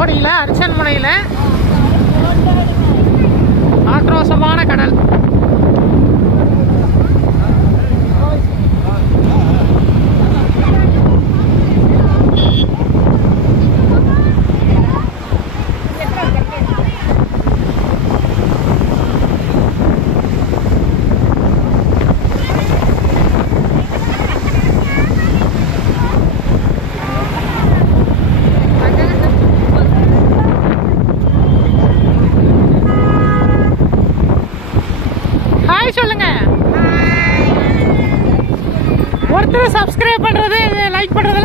கோடியில் அர்ச்சன் முனையில் ஹாய் சொல்லுங்க ஒருத்தர் சப்ஸ்கிரைப் பண்றது லைக் பண்றது